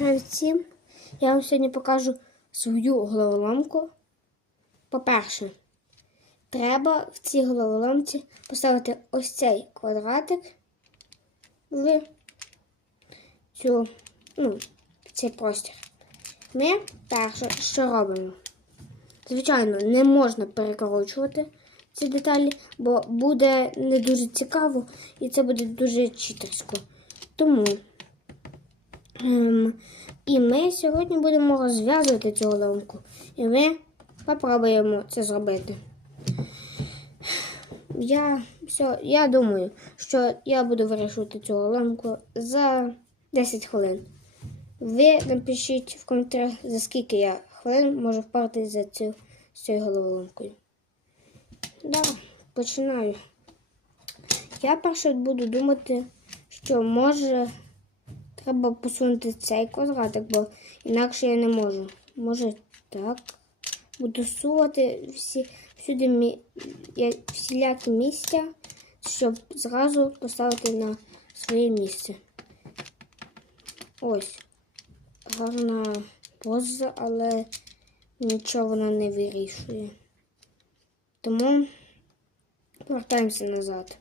Привіт всім! Я вам сьогодні покажу свою головоломку. По-перше, треба в цій головоломці поставити ось цей квадратик в цю, ну, цей простір. Ми перше, що робимо? Звичайно, не можна перекручувати ці деталі, бо буде не дуже цікаво і це буде дуже читерсько. Тому. Ем, і ми сьогодні будемо розв'язувати цю головку. І ми попробуємо це зробити. Я, все, я думаю, що я буду вирішувати цю головку за 10 хвилин. Ви напишіть в коментарях, за скільки я хвилин можу впоратися за цю, з цією головоломкою. Да, починаю. Я перше буду думати, що може треба посунути цей квадратик, бо інакше я не можу. Може так. Буду сувати всі, всюди мі, всілякі місця, щоб зразу поставити на своє місце. Ось. Гарна поза, але нічого вона не вирішує. Тому повертаємося назад.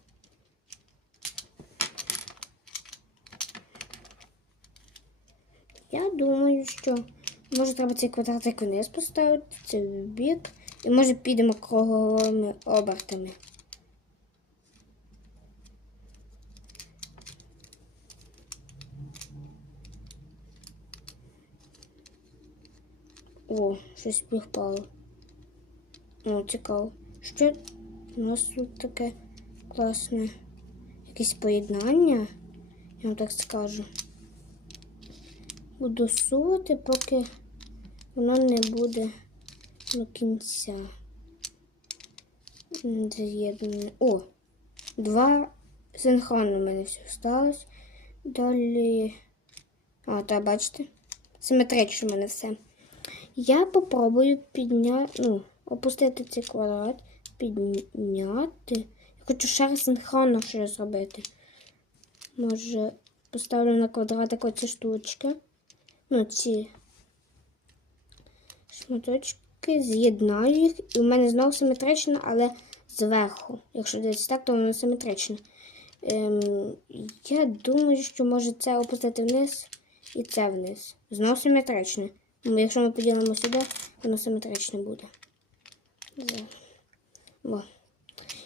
Я думаю, що може треба цей квадратик вниз поставити, це в бік. І може підемо круговими обертами. О, щось впало. О, цікаво. Що у нас тут таке класне якесь поєднання, я вам так скажу. Буду сувати, поки воно не буде до кінця. М, З'єднане. О! Два синхронно в мене все сталося. Далі. А, та бачите? Симетрично в мене все. Я попробую підняти, ну, опустити цей квадрат, підняти. Я хочу ще раз синхронно щось зробити. Може, поставлю на квадратик оці штучки. Ну, ці шматочки, з'єднаю їх, і в мене знову симетрично, але зверху. Якщо дивитися так, то воно симетрично. Ем, я думаю, що може це опустити вниз і це вниз. Знову симетричне. Ну, Якщо ми поділимо сюди, воно симетричне буде. Бо.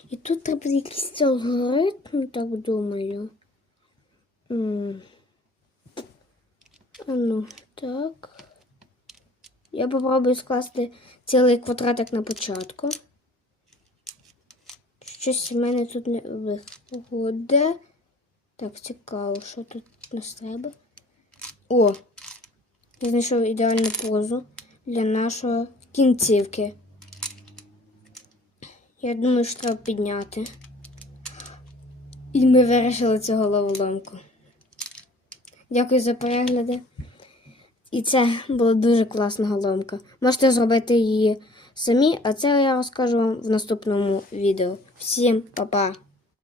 І тут треба якийсь алгоритм, так думаю. М. ну, так. Я попробую скласти цілий квадратик на початку. Щось в мене тут не виходить. Так, цікаво, що тут нас треба. О! Я знайшов ідеальну позу для нашої кінцівки. Я думаю, що треба підняти. І ми вирішили цю головоломку. Дякую за перегляди. І це була дуже класна головоломка. Можете зробити її самі, а це я розкажу вам в наступному відео. Всім па-па!